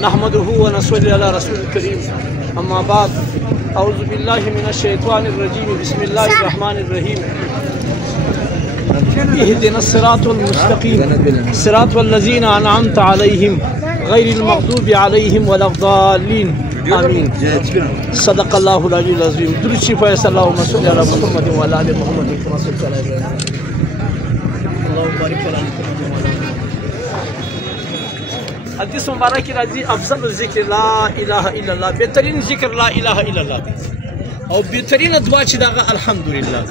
نحمده ونصلي على رسول الكريم أما بعد أعوذ بالله من الشيطان الرجيم بسم الله الرحمن الرحيم اهدنا الصراط المستقيم صراط الذين أنعمت عليهم غير المغضوب عليهم ولا الضالين آمين صدق الله العلي العظيم درود شفاء اللهم صل على محمد وعلى آل محمد كما صليت على إبراهيم اللهم بارك على محمد. حدیث مبارک راځي افضل الذکر لا اله الا الله، بهترین ذکر لا اله الا الله او بهترین دعا چې دغه الحمدلله.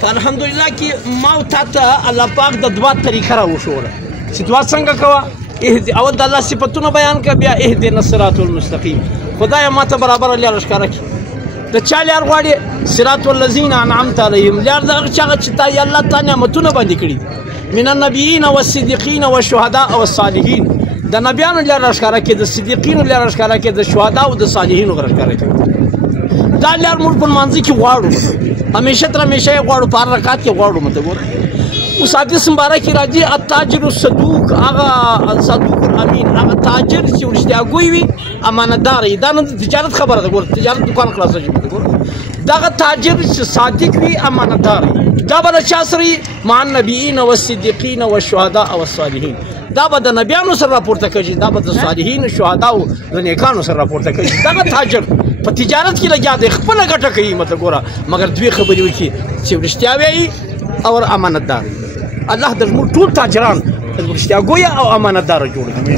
په الحمدلله کې ما او تا ته الله پاک د دعا طریقه راوښوله چې دعا څنګه کوه. اول د الله صفتونه بیان کړه، بیا اهدنا الصراط المستقیم. خدای ما ته برابر لار ښکاره کړي. د چا لار غواړې؟ صراط الذین انعمت علیهم، لار د هغه چا چې تا الله تا نعمتونه باندې کړي من النبیین والصدیقین والشهداء والصالحین. د نبیانو لار راښکاره کړي، د صدیقینو لار راښکاره کړي، د شهداء او د صالحینو راښکاره کړي. دا لار موږ په لمانځه کې غواړو، همیشه تر همیشه یې غواړو، په هر رکعت کې غواړو. مته ګوره اوس حدیث مبارک راځي التاجر الصدوق، هغه صدوق الامین، هغه تاجر چې رښتیاګوی وي، امانتدار وي. دا نه د تجارت خبره ده، ګوره تجارت دکان خلاص شي. دغه تاجر چې صادق وي، امانتدار وي، دا به د چا سره مع النبیین والصدیقین والشهداء والصالحین. دا به د نبیانو سره راپورته کوي، دا به د صالحین شهدا او د نیکانو سره راپورته کوي. دغه تاجر په تجارت کې لګیا دی، خپله ګټه کوي. مته ګوره مګر دوې خبرې وکړي چې رښتیا وایي او امانتدار. الله د زموږ ټول تاجران رښتیاګویه او امانتداره جوړ کړي.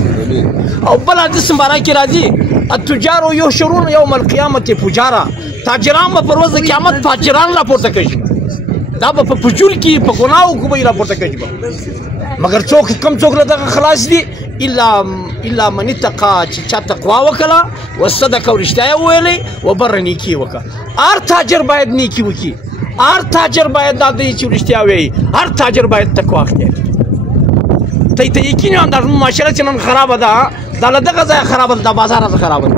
او بل حدیث مبارک کې راځي التجار یحشرون یوم القیامة فجارا، تاجران به پر ورځ قیامت فاجران راپورته کوي. دا به په فجور کې په ګناهو کې به یې راپورته کوي. مګر څوک کم څوک له دغه خلاص دي الا من اتقى، چې چا تقوا وکړه، وصدق او رښتیا یې وویلې، وبر نیکي وکړه. هر تاجر باید نیکي وکړي، هر تاجر باید دا دی چې رښتیا وایي، هر تاجر باید تقوا اختیار کړي. ته یقین یم دا زموږ معاشره چې نن خرابه ده، دا له دغه ځایه خرابه ده، دا بازار نه خرابه ده.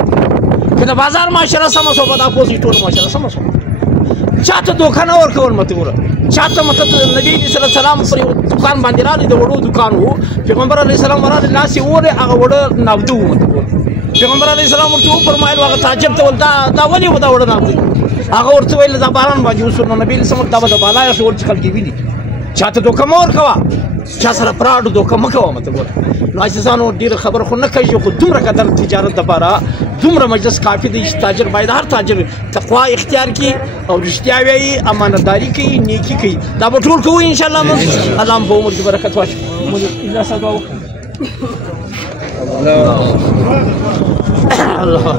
که د بازار معاشره سمه شوه، به دا پوځي ټوله معاشره سمه شوه. چاته دوکه نه ورکول. مته ګوره چاته مته نبی صلی الله علیه وسلم پر یو دکان باندې راغلی، د وړو دکان و، پیغمبر علیه السلام ورغلی، لاس یې ووړی، هغه وړه نابده و. مته ګوره پیغمبر علیه السلام ورته وفرمایل، هغه تاجر ته ویل دا ولې و دا وړه نابده؟ هغه ورته ویل دا باران باندې وسو. نو نبی علیه السلام دا به د بالایه شور چې خلک یې ویني. چاته دوکه مه ورکوه، چا سره فراډ دوکه مه کوه. مته ګوره نو عزیزانو ډېره خبره خو نه کوي، خو دومره قدر تجارت دپاره دومره مجلس کافي دی چې تاجر باید هر تاجر تقوا اختیار کړي او رښتیا وایي، امانتداري کوي، نیکي کوي. دا به ټول کوو انشاءالله. موږ الله هم په عمر کې برکت واچوي. الله صاحب الله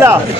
الله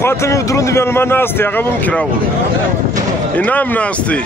خاطر می درون دی بل ما ناستی هغه هم کراو انعام ناستی